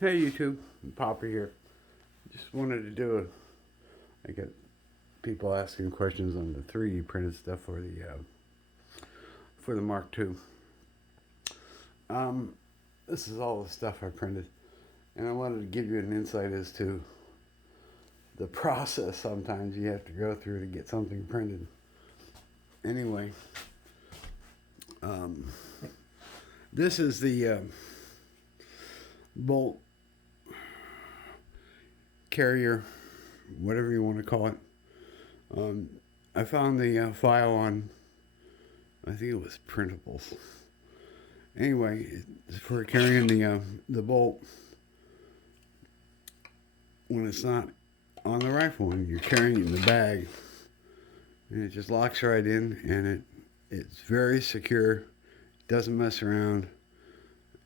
Hey YouTube, Papa here. Just wanted to do I get people asking questions on the 3D printed stuff for the Mark II. Um, this is all the stuff I printed, and I wanted to give you an insight as to the process sometimes you have to go through to get something printed. Anyway, um, this is the bolt carrier, whatever you want to call it. Um, I found the file on, I think it was printables. Anyway, it's for carrying the bolt when it's not on the rifle and you're carrying it in the bag, and it just locks right in, and it's very secure, doesn't mess around,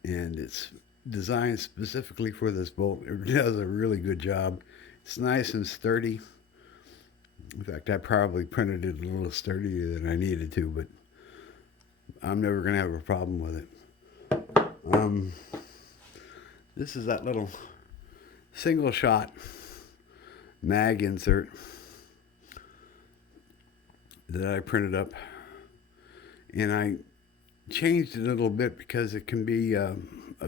and it's designed specifically for this bolt. It does a really good job. It's nice and sturdy. In fact, I probably printed it a little sturdier than I needed to, but I'm never going to have a problem with it. Um, this is that little single shot mag insert that I printed up, and I changed it a little bit because it can be a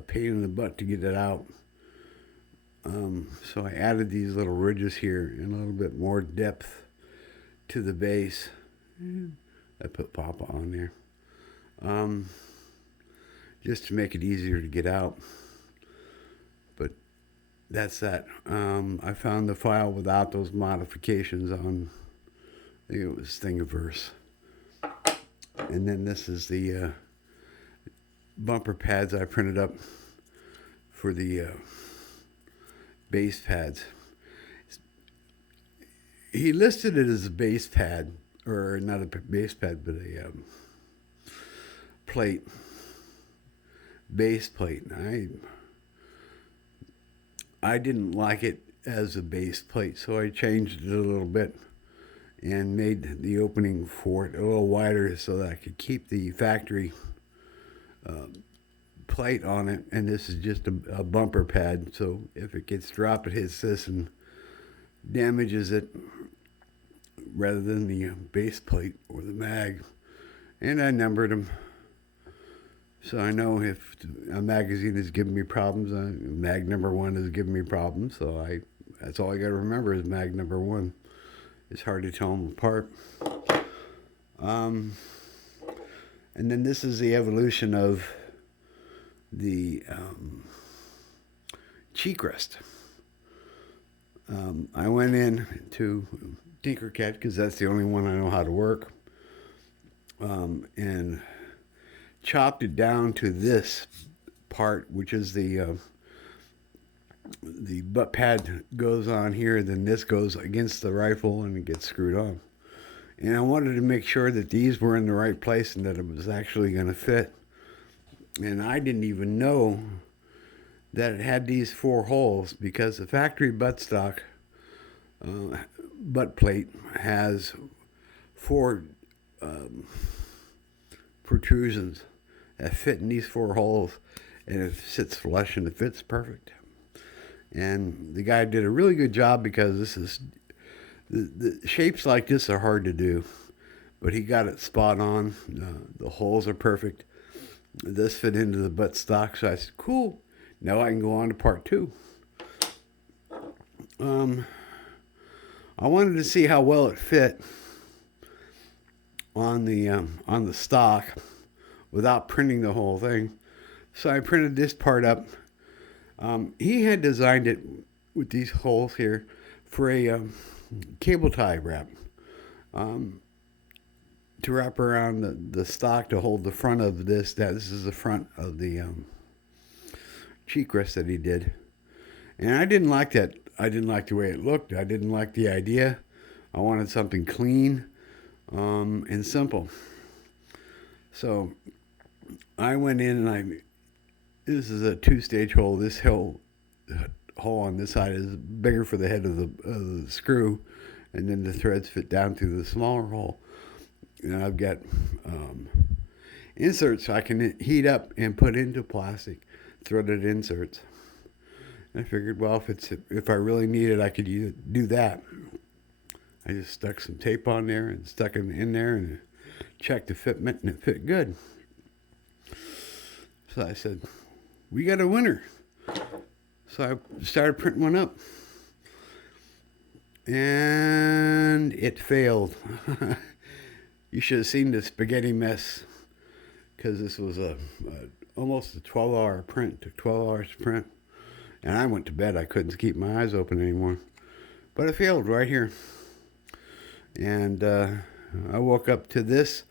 pain in the butt to get it out. So I added these little ridges here and a little bit more depth to the base. I put Papa on there just to make it easier to get out. But that's that. I found the file without those modifications on, I think it was Thingiverse. And then this is the bumper pads I printed up for the base pads. He listed it as a base pad, or not a base pad, but a plate, base plate. I didn't like it as a base plate, so I changed it a little bit and made the opening for it a little wider so that I could keep the factory plate on it. And this is just a bumper pad, so if it gets dropped, it hits this and damages it rather than the base plate or the mag. And I numbered them, so I know if a magazine is giving me problems, mag number 1 is giving me problems. So that's all I got to remember is mag number 1. It's hard to tell them apart. And then this is the evolution of the cheek rest. I went in to Tinkercad because that's the only one I know how to work, and chopped it down to this part, which is the butt pad goes on here, then this goes against the rifle and it gets screwed on. And I wanted to make sure that these were in the right place and that it was actually going to fit. And I didn't even know that it had these 4 holes, because the factory buttstock butt plate has 4 protrusions that fit in these 4 holes, and it sits flush and it fits perfect. And the guy did a really good job, because this is the shapes like this are hard to do, but he got it spot on. The holes are perfect. This fit into the buttstock, so I said, cool, now I can go on to part 2. I wanted to see how well it fit on the stock without printing the whole thing. So I printed this part up. He had designed it with these holes here for a cable tie wrap, to wrap around the stock to hold the front of this. This is the front of the cheek rest that he did. And I didn't like that. I didn't like the way it looked. I didn't like the idea. I wanted something clean and simple. So I went in and this is a 2-stage hole. This hole on this side is bigger for the head of the screw, and then the threads fit down through the smaller hole. And I've got inserts I can heat up and put into plastic, threaded inserts. I figured, well, if I really need it, I could do that. I just stuck some tape on there and stuck it in there and checked the fitment, and it fit good. So I said, we got a winner. So I started printing one up. And it failed. You should have seen the spaghetti mess, because this was almost a 12-hour print. It took 12 hours to print. And I went to bed. I couldn't keep my eyes open anymore. But it failed right here. And I woke up to this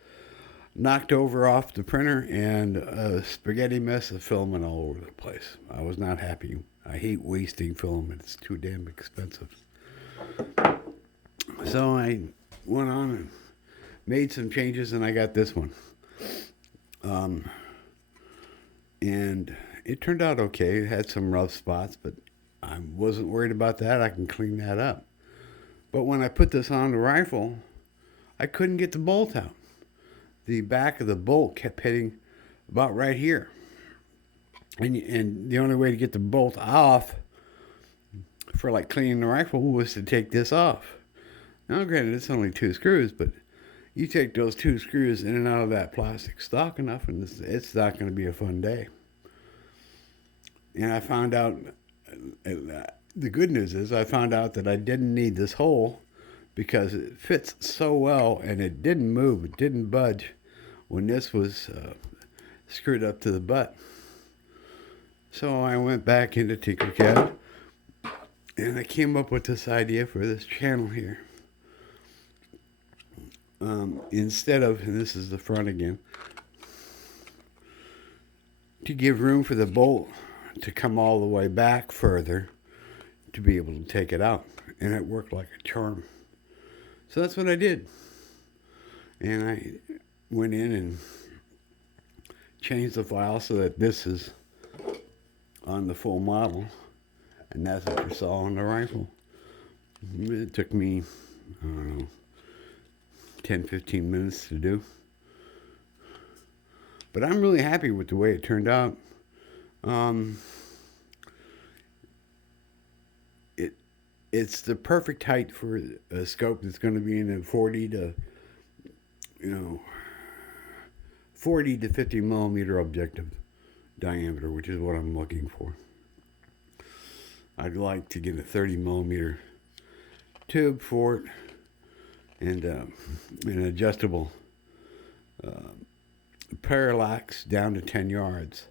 knocked over off the printer and a spaghetti mess of filament all over the place. I was not happy. I hate wasting filament. It's too damn expensive. So I went on and made some changes, and I got this one. And it turned out okay. It had some rough spots, but I wasn't worried about that. I can clean that up. But when I put this on the rifle, I couldn't get the bolt out. The back of the bolt kept hitting about right here. And the only way to get the bolt off for like cleaning the rifle was to take this off. Now granted, it's only 2 screws, but you take those 2 screws in and out of that plastic stock enough, and it's not going to be a fun day. And I found out, the good news is I found out that I didn't need this hole, because it fits so well and it didn't move, it didn't budge when this was screwed up to the butt. So I went back into Tinkercad and I came up with this idea for this channel here. Instead of, and this is the front again, to give room for the bolt to come all the way back further to be able to take it out. And it worked like a charm. So that's what I did. And I went in and changed the file so that this is on the full model. And that's what you saw on the rifle. It took me, I don't know, 10-15 minutes to do. But I'm really happy with the way it turned out. It's the perfect height for a scope that's going to be in a 40 to 50 millimeter objective diameter, which is what I'm looking for. I'd like to get a 30 millimeter tube for it, and an adjustable parallax down to 10 yards.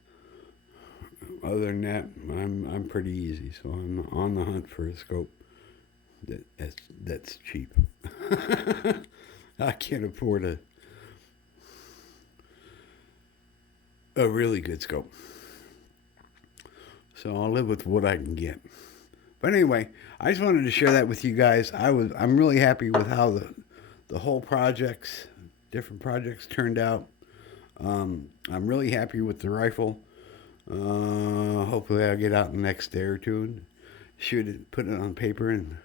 Other than that, I'm pretty easy, so I'm on the hunt for a scope that's cheap. I can't afford a really good scope, so I'll live with what I can get. But anyway, I just wanted to share that with you guys. I'm really happy with how the whole different projects turned out. I'm really happy with the rifle. Hopefully I'll get out in the next day or two and shoot it, put it on paper, and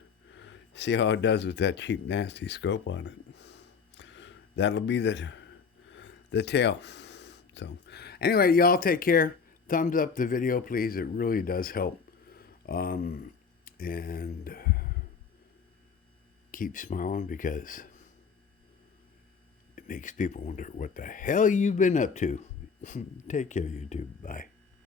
see how it does with that cheap, nasty scope on it. That'll be the tail. So anyway, y'all take care. Thumbs up the video, please. It really does help. And keep smiling, because it makes people wonder what the hell you've been up to. Take care, YouTube. Bye.